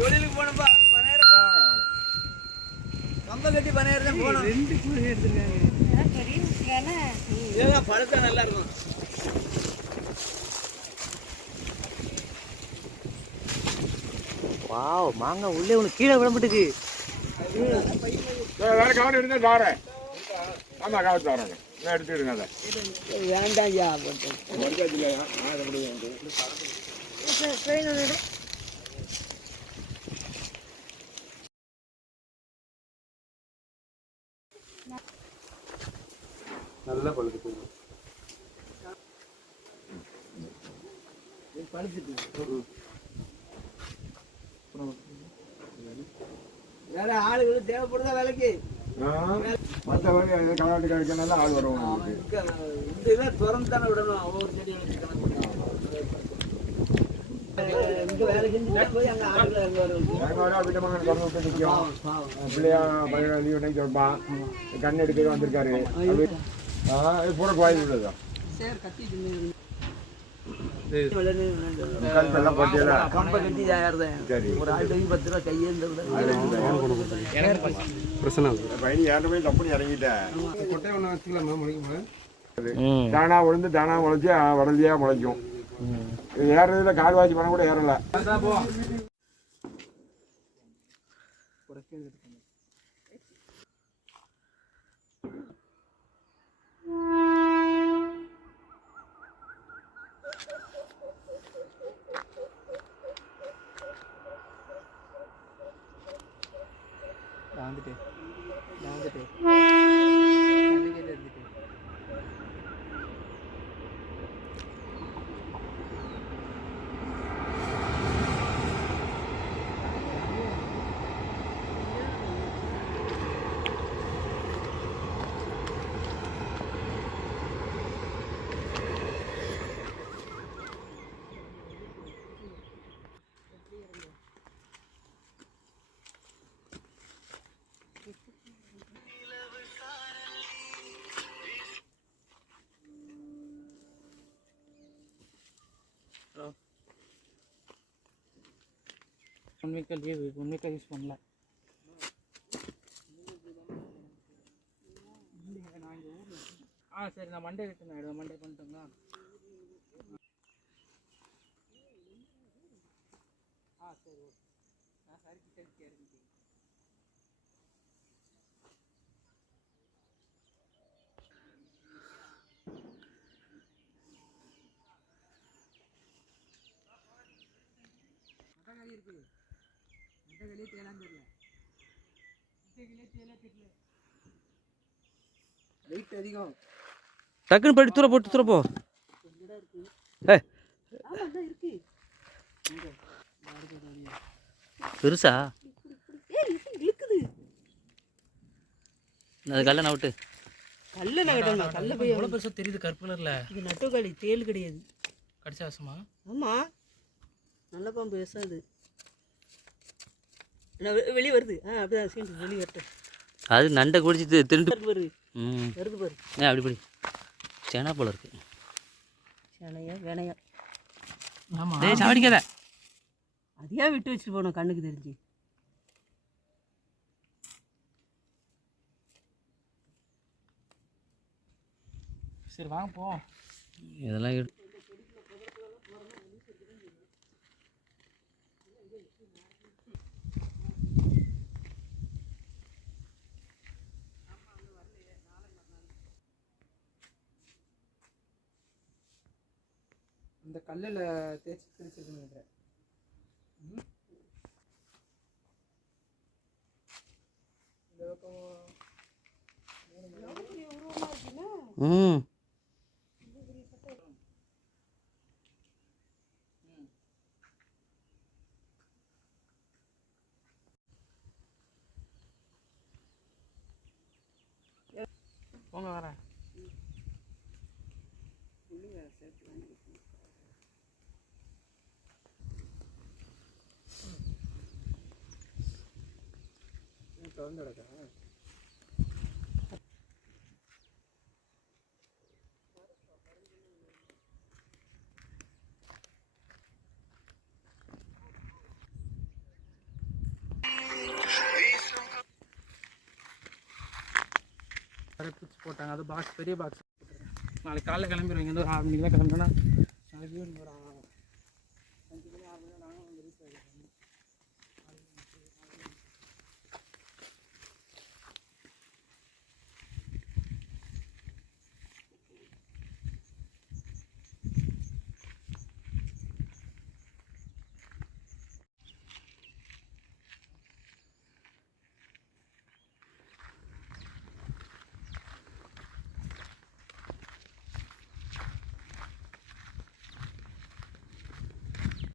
தொழிலுக்கு போனப்பா பனையாரம் கம்ப கட்டி பனையாரம் தான் போகணும். ரெண்டு கோழி எடுத்துருக்காங்க. பழுத்தா நல்லா இருக்கும். வாவ் மாங்காய் உள்ளே ஒன்று கீழே விட மாட்டுக்கு வேற கவனம் இருந்தா தாரேன் ஆமா கவனம் தரேன் நான் எடுத்துடுங்க அதை. வேண்டாம் ஐயா மறுக்காச்சு இல்லையா ஆ இதை முடியும் வந்து. நல்லா பழுது பழுத்துட்டு வேற ஆளுகள் தேவைப்படுதா வேலைக்கு? மற்றபடி கலாட்டு கிடைக்கனால ஆள் இங்க இந்த திறந்து தானே விடணும். ஒவ்வொரு கணக்கு பண்ணணும். வேலை போய் நிற்கும் பிள்ளையா லீவ் நைட் வைப்பான் கண் எடுக்க வந்திருக்காரு அது பூரா கோயில் சரி ஒரு பத்து பிரச்சனை தப்புன்னு இறங்கிட்டேன் தானா விழுந்து தானா முளைச்சி வடலியா முளைக்கும் ஏறதுல கால் வாசி பண்ண கூட ஏறல. நான் வந்துட்டு நான் வந்துட்டேன் ஒன் உண்மைக்கா லீவு வீக்காக யூஸ் பண்ணல. ஆ சரி நான் மண்டே ரிட்டர்ன் ஆகிடுவேன் மண்டே பண்ணிட்டோங்களா? ஆ சரி ஓகே நான் சரி கிட்ட கேட்டு மட்டக்காளி இருக்கு மட்டக்காளியே தேலாம் தெரியல. தெரியல வெயிட் அதிகம். டக்குன்னு போயிட்டு தூர போட்டு தூர போ. ஏய். பெருசா? அது கல்ல நான் விட்டு. கல்ல நகட்டோங்க கல்ல போய் எவ்வளோ பெருசாக தெரியுது கருப்பு கலரில். இது நட்டுக்காளி தேல் கிடையாது. கடிச்ச வாசமா? ஆமா. நல்ல பாம்பு பேசாது வெளியே வருது. ஆ அப்படிதான் சீண்டு வெளியே வரட்டும். அது நண்டை குடிச்சிட்டு திருண்டு வருது பாரு. ம். வருது பாரு. ஏன் அப்படி படி. சேனா போல இருக்கு. சேனையா வேணையா? டேய் சாவடிக்காத. அதையா விட்டு வச்சுட்டு போனோம் கண்ணுக்கு தெரிஞ்சு. சரி வாங்க போ. இதெல்லாம் இந்த கல்லில் தேய்ச்சி பிரிச்சிருக்குன்னு நினைக்கிறேன்? இந்த பக்கம் ம். போங்க வரேன். திறந்து கிடக்கிறேன் போட்டாங்க. அது பாக்ஸ் பெரிய பாக்ஸ் நாளைக்கு காலையில் கிளம்பிடுவோம் இங்கேருந்து ஒரு ஆறு மணிக்கெலாம் கிளம்பிட்டோன்னா நாளைக்கு ஒரு அஞ்சு மணி ஆறு மணி நாங்களும் ரீச் ஆகிடுவோம்